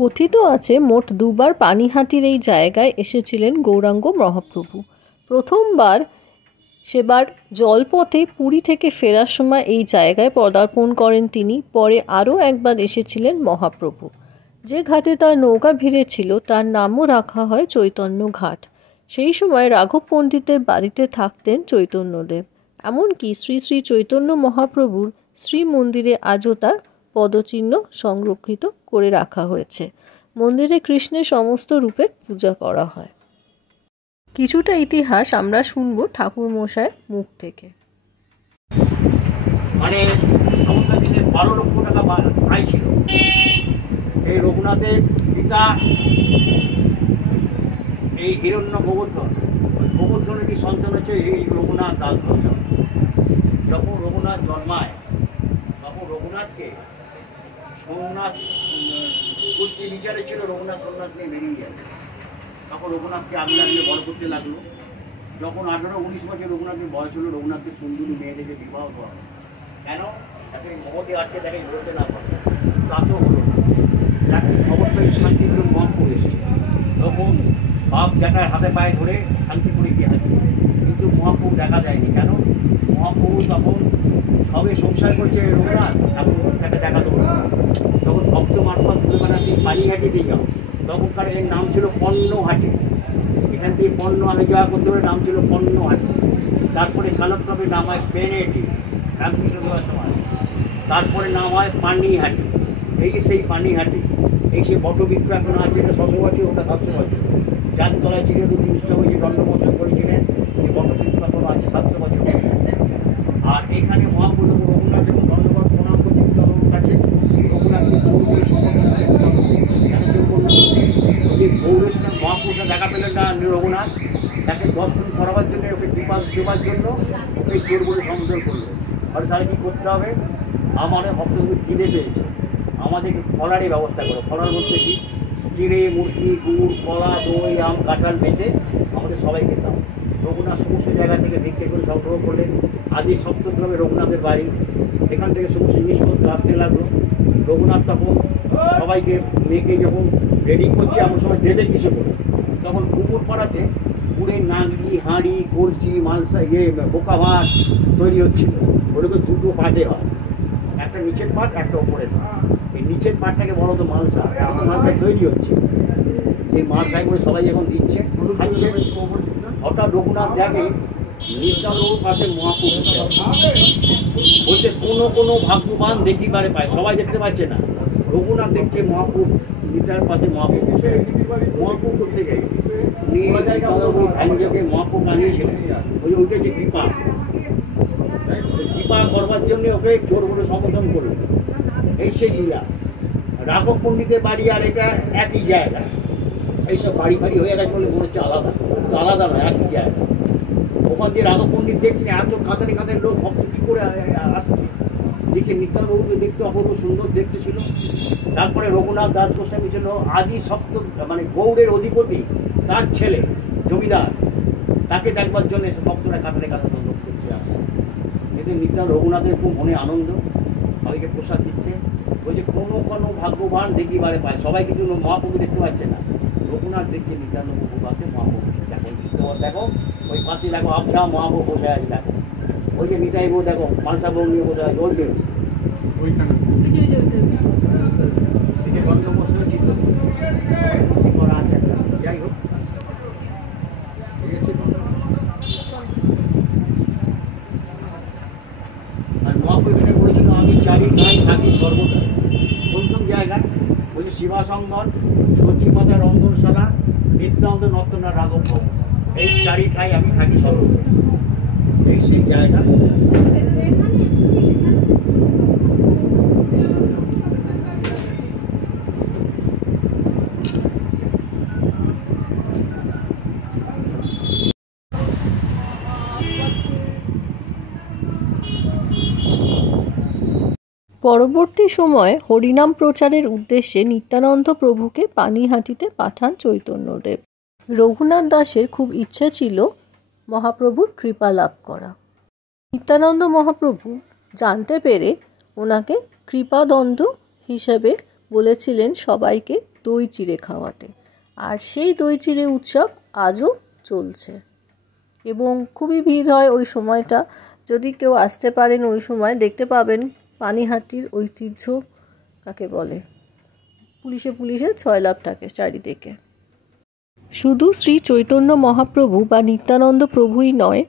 কথিত আছে মোট দুবার পানিহাটির এই জায়গায় এসেছিলেন গৌরাঙ্গ মহাপ্রভু। প্রথমবার সেবার জলপথে পুরী থেকে ফেরার সময় এই জায়গায় পদার্পণ করেন তিনি। পরে আরও একবার এসেছিলেন মহাপ্রভু। যে ঘাটে তার নৌকা ভিড়েছিল তার নামও রাখা হয় চৈতন্য ঘাট। সেই সময় রাঘব পণ্ডিতের বাড়িতে থাকতেন চৈতন্যদেব। এমনকি শ্রী শ্রী চৈতন্য মহাপ্রভুর শ্রী মন্দিরে আজও তার পদচিহ্ন সংরক্ষিত করে রাখা হয়েছে। মন্দিরে কৃষ্ণের সমস্ত রূপের পূজা করা হয়। কিছুটা ইতিহাস আমরা শুনবো ঠাকুর মশাইয়ের মুখ থেকে। মানে তখনকার দিনে 12 লক্ষ টাকা আয় ছিল। এই রঘুনাথের পিতা এই হিরণ্য গোবর্ধন, গোবর্ধনেরই সন্তান হচ্ছে এই রঘুনাথ দাস গোস্বামী। যখন রঘুনাথ জন্মায় তখন রঘুনাথকে সন্ন্যাস গোষ্ঠী বিচারে ছিল, রঘুনাথ সন্ন্যাস নিয়ে বেরিয়ে যাবে। তখন রঘুনাথকে আগলে আগলে বড় করতে লাগলো। যখন 18-19 বছর রঘুনাথের বয়স হলো, রঘুনাথকে সুন্দরী মেয়ে দেখে বিবাহ দেওয়া হলো। কেন? তাকে মহতে আটকে দেখে বেরোতে না পারে। তা তো হলো না। যাকে খবরটা শান্তিপুরে মহাপুর এসেছে, তখন বাপ জ্যাঠার হাতে পায়ে ধরে শান্তিপুরে গিয়ে হাজির। কিন্তু মহাপুর দেখা যায়নি। কেন? মহাপুর তখন সবে সংসার করছে রঘুনাথ, ঠাকুর তাকে দেখা দেবো। তখন ভক্ত মারফত ঘুরে বেড়াতে পানিহাটি দিয়ে যাও। তখনকার এর নাম ছিল পণ্যহাটি। এখান থেকে পণ্য আগে যাওয়া করতে হবে, নাম ছিল পণ্যহাটি। তারপরে কালক্রমে নাম হয় বেনেটি, রামকৃষ্ণ দেওয়ার সময়। তারপরে নাম হয় পানিহাটি। এই যে সেই পানিহাটি, এই সে বটবৃক্ষ এখন আছে, এটা 600 বছর, ওটা 700 বছর। যার তলায় চিরদুতি উৎসব যে দণ্ডমোচন করেছিলেন, সেই বটবৃক্ষ এখন আছে 700 বছর। আর এখানে মহাপ্রভু রঘুনাথ এবং দণ্ডবত প্রণাম করতে কাছে রঘুনাথকে চোর বলে সম্বোধন করেন। কেন চোর বলল? যে গৌরেশ্বর মহাপুরুষরা দেখা পেলেন না রঘুনাথ, তাকে দর্শন করাবার জন্য, ওকে দীপা দেওয়ার জন্য ওকে চোর বলে সম্বোধন করলো। আর তাহলে কী করতে হবে? আমাদের ভক্তদের খিদে পেয়েছে, আমাদেরকে ফলারের ব্যবস্থা করো। ফলার বলতে কি? চিড়ে, মুরগি, গুড়, কলা, দই, আম, কাঁঠাল বেঁধে আমাদের সবাই খেতাম। রঘুনাথ সমস্ত জায়গা থেকে ভিক্ষে করে সংগ্রহ করলেন। আদি সপ্তগ্রামে রঘুনাথের বাড়ি, এখান থেকে সমস্ত জিনিসপত্র আসতে লাগলো। রঘুনাথ তখন সবাইকে মেয়েকে যখন রেডি করছে, এমন সময় দেবে কিছু করে। তখন কুকুর পাড়াতে গুড়ের নাগড়ি, হাঁড়ি, কলসি, মালসা, বোকা ভাত তৈরি হচ্ছিল। ওরকম দুটো পাটে হয়, একটা নিচের পাট, একটা ওপরের পাট। এই নিচের পাটটাকে বড় তো মালসা, মালসা তৈরি হচ্ছে। সেই মালসায় করে সবাই যখন দিচ্ছে, খাচ্ছে, হঠাৎ রঘুনাথ দেখে নিত্যানন্দর পাশে মহাপুর বলছে, কোনো ভাগ্যবান দেখিবারে পায়। সবাই দেখতে পাচ্ছে না, রঘুনাথ দেখছে মহাপুর নিতার পাশে মহাপুর বসে। মহাপুর করতে গেলে নিয়ে ধানকে মহাপুর আনিয়েছিলেন। ওইটা যে কৃপা, কৃপা করবার জন্য ওকে চোর বলে সম্বোধন করল। এই সেই লীলা। রাঘব পণ্ডিতের বাড়ি আর এটা একই জায়গা। এইসব বাড়ি ফাড়ি হয়ে গেছে বলে মনে হচ্ছে আলাদা, আলাদা নয়, একই জায়গা। ওখান দিয়ে রাঘব পণ্ডিত দেখছেন এত কাতারে কাতারে লোক, ভক্ত কী করে আসছে। দেখে নিত্যানন্দবাবুকে দেখতে অপূর্ব সুন্দর দেখতে ছিল। তারপরে রঘুনাথ দাস গোস্বামী ছিল আদি সপ্ত, মানে গৌড়ের অধিপতি, তার ছেলে জমিদার। তাকে দেখবার জন্য ভক্তরা কাতারে কাতারে লোক করতে আসছে। এতে নিত্যানন্দ রঘুনাথের খুব মনে আনন্দ, সবাইকে প্রসাদ দিচ্ছে। বলছে কোনো ভাগ্যবান দেখিবারে পায়। সবাই কিন্তু মহাপ্রভু দেখতে পাচ্ছে না, রঘুনাথ দেখছে নিত্যানন্দ প্রভু পাশে মহাপ্রভু। দেখো দেখো ওই পাশে দেখো আবঝা মহাপ্রভু বসে আছে। দেখো ওই যে নিতাই বউ, দেখো মানসা বউ নিয়ে বসে আছে। ওর কেউ ওইখানে করা আছে একটা, যাই হোক। আর মহাপ্রভুটা বলেছিল, আমি চারি ঠাই থাকি সর্বদা। প্রথম জায়গা বলছে শিবাসঙ্গন, সতীমাতা রন্ধনশালা, নিত্যানন্দ নর্তনা রাঘব ভবন। এই চারি ঠাই আমি থাকি সর্বদা। এই সেই জায়গা। পরবর্তী সময়ে হরিনাম প্রচারের উদ্দেশ্যে নিত্যানন্দ প্রভুকে পানিহাটিতে পাঠান চৈতন্যদেব। রঘুনাথ দাসের খুব ইচ্ছা ছিল মহাপ্রভুর কৃপা লাভ করা। নিত্যানন্দ মহাপ্রভু জানতে পেরে ওনাকে কৃপাদণ্ড হিসেবে বলেছিলেন সবাইকে দই চিড়ে খাওয়াতে। আর সেই দই চিড়ে উৎসব আজও চলছে এবং খুবই ভিড় হয় ওই সময়টা। যদি কেউ আসতে পারেন ওই সময় দেখতে পাবেন পানিহাটির ঐতিহ্য কাকে বলে। পুলিশে ছয়লাভ থাকে চারিদিকে। শুধু শ্রী চৈতন্য মহাপ্রভু বা নিত্যানন্দ প্রভুই নয়,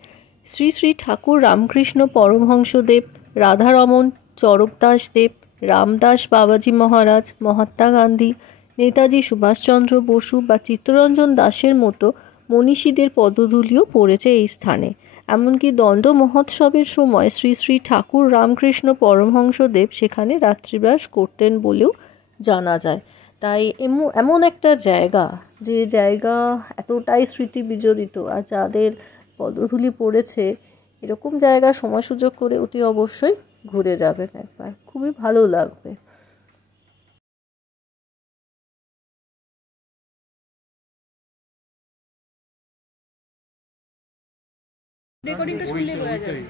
শ্রী শ্রী ঠাকুর রামকৃষ্ণ পরমহংসদেব, রাধারমণ, চরকদাস দেব, রামদাস বাবাজি মহারাজ, মহাত্মা গান্ধী, নেতাজি সুভাষচন্দ্র বসু বা চিত্তরঞ্জন দাসের মতো মনীষীদের পদধূলিও পড়েছে এই স্থানে। এমনকি দণ্ড মহোৎসবের সময় শ্রী শ্রী ঠাকুর রামকৃষ্ণ পরমহংসদেব সেখানে রাত্রিবাস করতেন বলেও জানা যায়। তাই এমন একটা জায়গা, যে জায়গা এতটাই স্মৃতি বিজড়িত, আর যাদের পদধূলি পড়েছে, এরকম জায়গা সময় সুযোগ করে অতি অবশ্যই ঘুরে যাবেন একবার, খুবই ভালো লাগবে। রেকর্ডিংটা শুনলে বোঝা যাবে।